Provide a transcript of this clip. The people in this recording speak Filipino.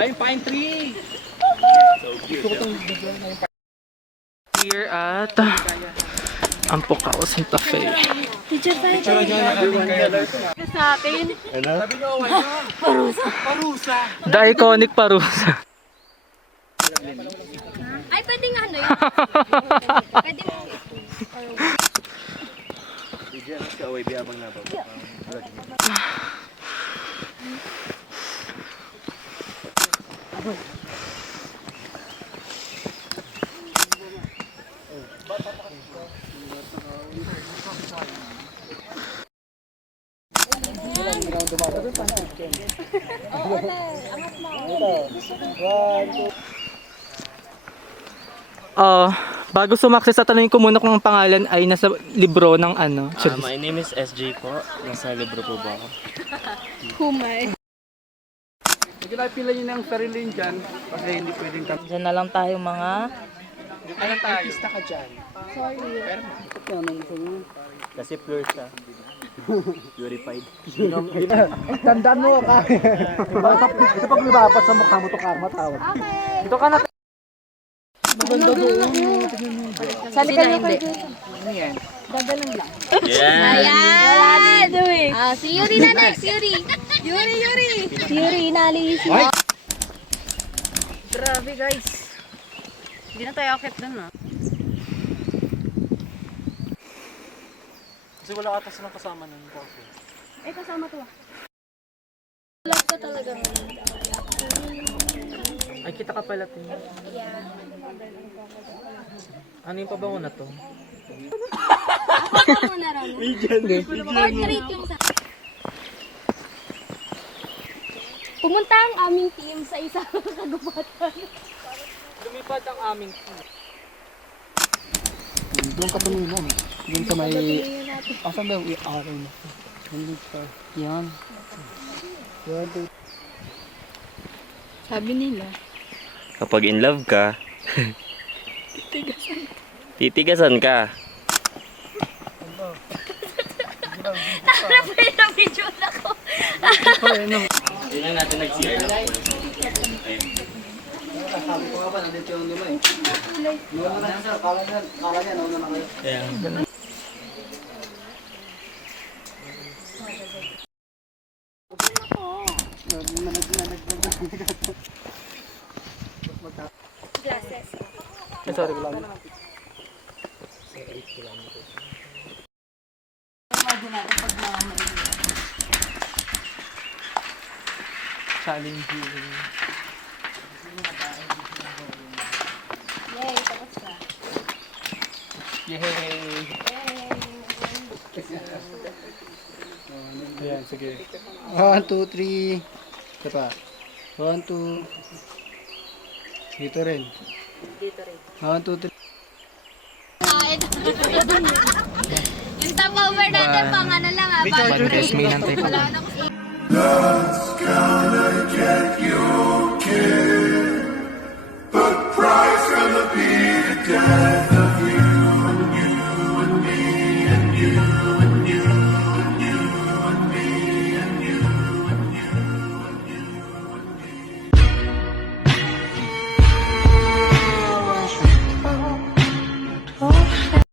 Dahil pine tree. Here at Ampocao, Santa Fe. Teacher tayo. Sa atin. Sabi nyo, why not? Parusa. Parusa. The iconic Parusa. Ay, pwede nga ano yun. Pwede mo. Bigyan ka away biya bang nabaw. Bago sumakses sa tanongin ko muna kung ang pangalan ay nasa libro ng ano. My name is SJ po. Nasa libro po ba ako? Humay. Sige na, pila nyo ng sarili nyo dyan. Kasi hindi pwedeng kami. Diyan na lang tayo mga... Ano tayo? Artista ka dyan. Kasi pure siya. Purified. Tandaan mo ka. Ito pag lumapat sa mukha mo to karma tawag. Okay. Ito ka na. Maganda doon. Sali ka hindi. Ano yan? Gaganon lang. Yeah! Ayan! Ah, si Yuri na next, Yuri. Yuri. Yuri, inalis mo. Grabe guys. Hindi na tayo akit dun ah. Kasi wala ata silang kasama ng coffee. Eh, kasama to. Love ko talaga. Ay, kita ka pala tingin. Yeah. Ano yung pabango na to? Ako na raw. Portrait yung sa... Pumunta ang aming team sa isang kagubatan. Lumipad ang aming team. Doon ka tumingin. Doon sa may... Asan ba yung i-aray na? Yan. Sabi nila. Kapag in love ka, titigasan ka. Tara pa yun ang video na ko. Yun lang natin nag-CR na po. Sabi ko nga ba, nandito yung lima eh. Nauna na siya, kala niya, nauna na kayo. Yeah. Glasses. Sorry ko lang. Challenging. Yay, tapos ka. Yay! Ayan, sige. 1, 2, 3. Ito pa. 1, 2. Dito rin. 1, 2, 3. Yung top over natin, pang ano lang ah. Guys, may nantay pa lang. Love's gonna get you killed. The price gonna be death.